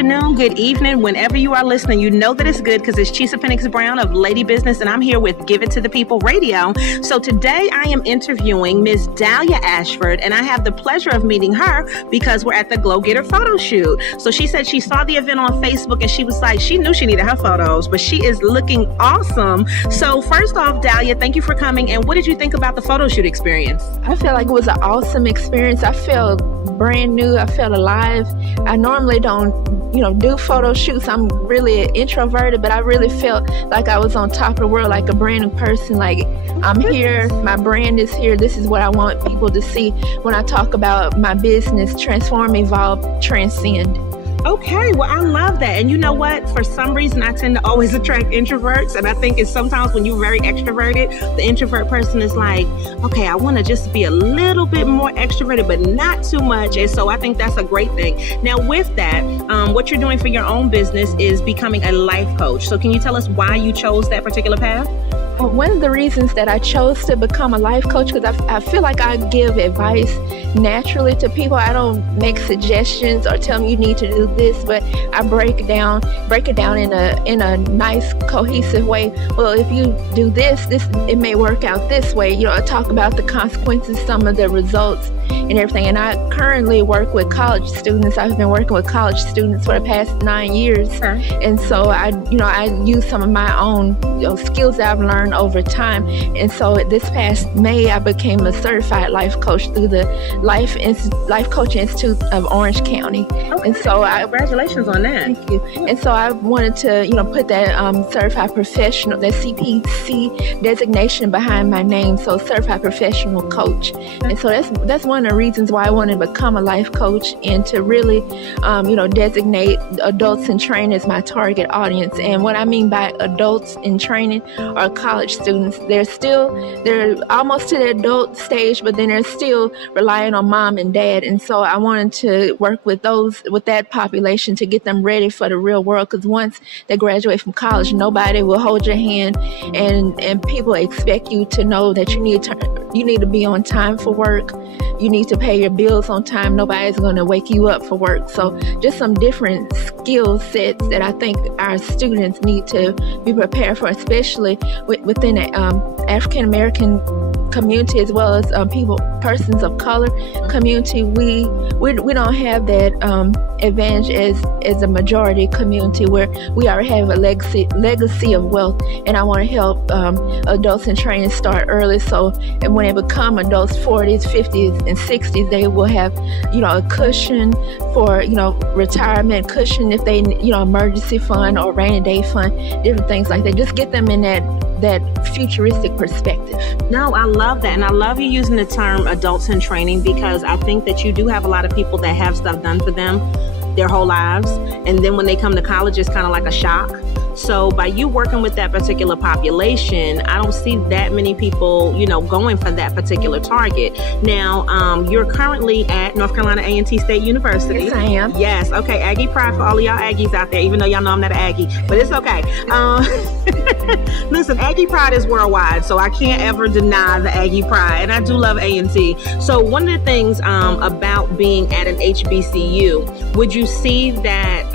afternoon, good evening. Whenever you are listening, you know that it's good because it's Chisa Pennix-Brown of Lady Bizness, and I'm here with Give It to the People Radio. So today I am interviewing Miss Dahlia Ashford, and I have the pleasure of meeting her because we're at the Glow Getter photo shoot. So she said she saw the event on Facebook and she was like, she knew she needed her photos, but she is looking awesome. So first off, Dahlia, thank you for coming. And what did you think about the photo shoot experience? I felt like it was an awesome experience. I felt brand new. I felt alive. I normally don't, do photo shoots. I'm really introverted, but I really felt like I was on top of the world, like a brand new person. Like, I'm here, my brand is here. This is what I want people to see when I talk about my business: transform, evolve, transcend. Okay, well, I love that. And you know what? For some reason, I tend to always attract introverts. And I think it's sometimes when you're very extroverted, the introvert person is like, okay, I want to just be a little bit more extroverted, but not too much. And so I think that's a great thing. Now, with that, what you're doing for your own business is becoming a life coach. So can you tell us why you chose that particular path? One of the reasons that I chose to become a life coach, because I feel like I give advice naturally to people. I don't make suggestions or tell them you need to do this, but I break it down in a nice, cohesive way. Well, if you do this, it may work out this way. I talk about the consequences, some of the results, and everything. And I currently work with college students. I've been working with college students for the past 9 years, and so I use some of my own skills that I've learned over time. And so this past May, I became a certified life coach through the Life Coach Institute of Orange County. Okay. And so congratulations on that. Thank you. And so I wanted to, put that certified professional, that CPC designation behind my name. So certified professional coach. And so that's one of the reasons why I wanted to become a life coach, and to really, designate adults in training as my target audience. And what I mean by adults in training are college students. They're almost to the adult stage, but then they're still relying on mom and dad. And so I wanted to work with that population to get them ready for the real world. Because once they graduate from college, nobody will hold your hand, and people expect you to know that you need to be on time for work. You need to pay your bills on time. Nobody's going to wake you up for work. So just some different skill sets that I think our students need to be prepared for, especially within the African American community, as well as persons of color community. We don't have that advantage as a majority community, where we already have a legacy of wealth. And I want to help adults in training start early, so and when they become adults, 40s, 50s, and 60s, they will have a cushion for retirement, cushion if they emergency fund or rainy day fund, different things like that. Just get them in that futuristic perspective. No, I love that. And I love you using the term adults in training, because I think that you do have a lot of people that have stuff done for them their whole lives. And then when they come to college, it's kind of like a shock. So by you working with that particular population, I don't see that many people, going for that particular target. Now, you're currently at North Carolina A&T State University. Yes, I am. Yes. Okay. Aggie pride for all of y'all Aggies out there, even though y'all know I'm not an Aggie, but it's okay. Listen, Aggie pride is worldwide, so I can't ever deny the Aggie pride. And I do love A&T. So one of the things about being at an HBCU, would you see that,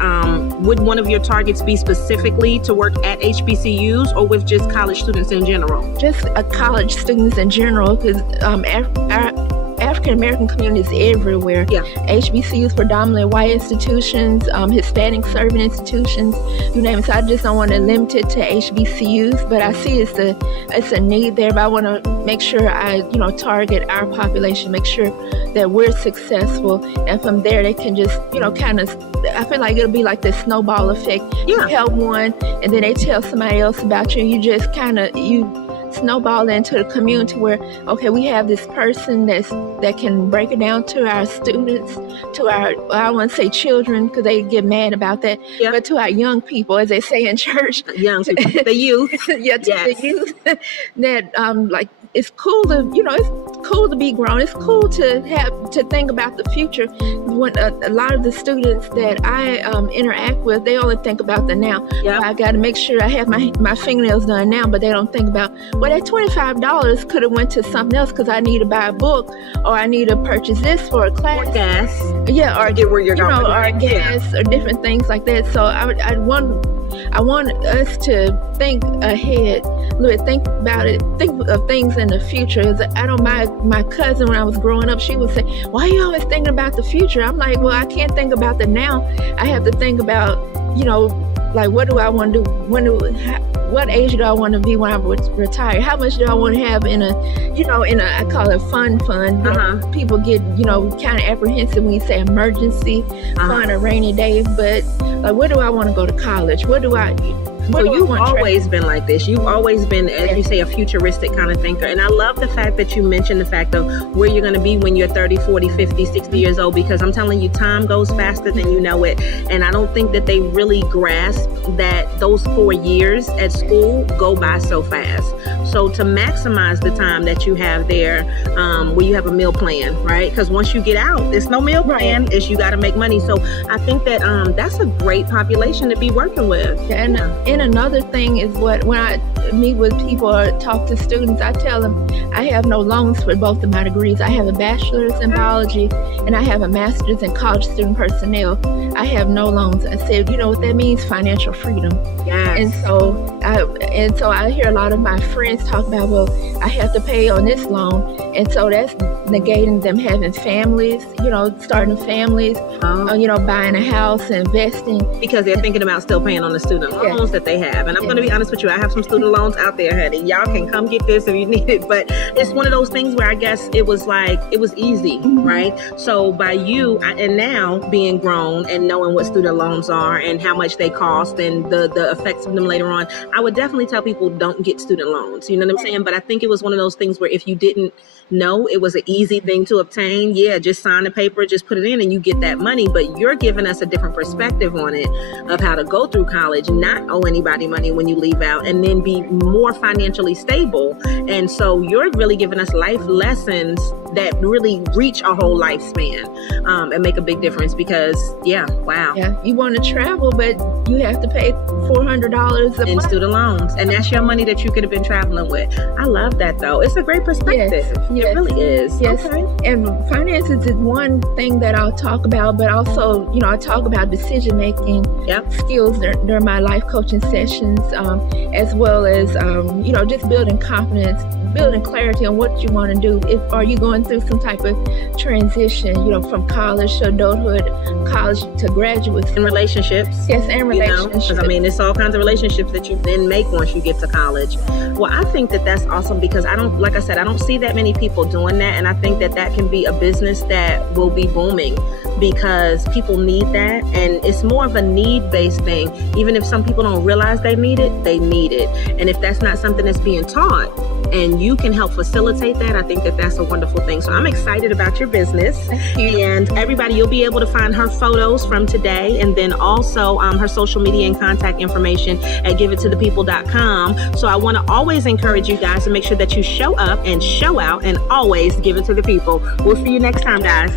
would one of your targets be specifically to work at HBCUs or with just college students in general? Just college students in general, because our African American communities everywhere. Yeah. HBCUs, predominantly white institutions, Hispanic serving institutions, you name it. So I just don't want to limit it to HBCUs, but I see it's a need there. But I want to make sure I target our population, make sure that we're successful, and from there they can just kind of. I feel like it'll be like the snowball effect. Yeah. You help one, and then they tell somebody else about you. You just kind of snowball into the community where, okay, we have this person that can break it down to our students, to our, I don't want to say children because they get mad about that, but to our young people, as they say in church. Young people, the youth. The youth. That it's cool to, it's cool to be grown. It's cool to think about the future. When a lot of the students that I interact with, they only think about the now. Yep. I got to make sure I have my fingernails done now, but they don't think about, well, that $25 could have went to something else because I need to buy a book, or I need to purchase this for a class. Or gas. Yeah, or get where you're going. Or gas, or different things like that. So I want us to think ahead, think about it, think of things in the future. I don't my cousin, when I was growing up, she would say, why are you always thinking about the future? I'm like, well, I can't think about the now. I have to think about, like, what do I want to do? What age do I want to be when I retire? How much do I want to have in a I call it fund. People get, kind of apprehensive when you say emergency fund or rainy day, but like, where do I want to go to college? So you've always been like this. You've always been, as you say, a futuristic kind of thinker. And I love the fact that you mentioned the fact of where you're going to be when you're 30, 40, 50, 60 years old, because I'm telling you, time goes faster than you know it. And I don't think that they really grasp that those 4 years at school go by so fast. So to maximize the time that you have there, where you have a meal plan, right? Because once you get out, it's no meal plan. It's you got to make money. So I think that that's a great population to be working with. And another thing is when I meet with people or talk to students, I tell them I have no loans for both of my degrees. I have a bachelor's in biology and I have a master's in college student personnel. I have no loans. I said, you know what that means? Financial freedom. Yes. And so I hear a lot of my friends talk about, well, I have to pay on this loan. And so that's negating them having families, starting families, buying a house, investing. Because they're thinking about still paying on the student loans that they have. And I'm going to be honest with you, I have some student loans out there, honey. Y'all can come get this if you need it. But it's one of those things where I guess it was easy, right? So by you and now being grown and knowing what student loans are and how much they cost and the effects of them later on, I would definitely tell people don't get student loans. You know what I'm saying? But I think it was one of those things where if you didn't know it was an easy thing to obtain, just sign the paper, just put it in and you get that money. But you're giving us a different perspective on it of how to go through college, not owe anybody money when you leave out, and then be more financially stable. And so you're really giving us life lessons that really reach a whole lifespan and make a big difference because, wow. Yeah, you want to travel, but you have to pay $400 in student loans. And that's your money that you could have been traveling with. I love that, though. It's a great perspective. Yes. It really is. Yes. Okay. And finances is one thing that I'll talk about, but also, I talk about decision-making skills during my life coaching sessions, as well as, just building confidence, building clarity on what you want to do. Are you going through some type of transition, from college to adulthood, college to graduate? And relationships. Yes, and relationships. Because it's all kinds of relationships that you then make once you get to college. Well, I think that that's awesome because I don't see that many people doing that. And I think that can be a business that will be booming because people need that. And it's more of a need-based thing. Even if some people don't realize they need it, they need it. And if that's not something that's being taught, and you can help facilitate that, I think that that's a wonderful thing. So I'm excited about your business. And everybody, you'll be able to find her photos from today and then also her social media and contact information at giveittothepeople.com. So I want to always encourage you guys to make sure that you show up and show out and always give it to the people. We'll see you next time, guys.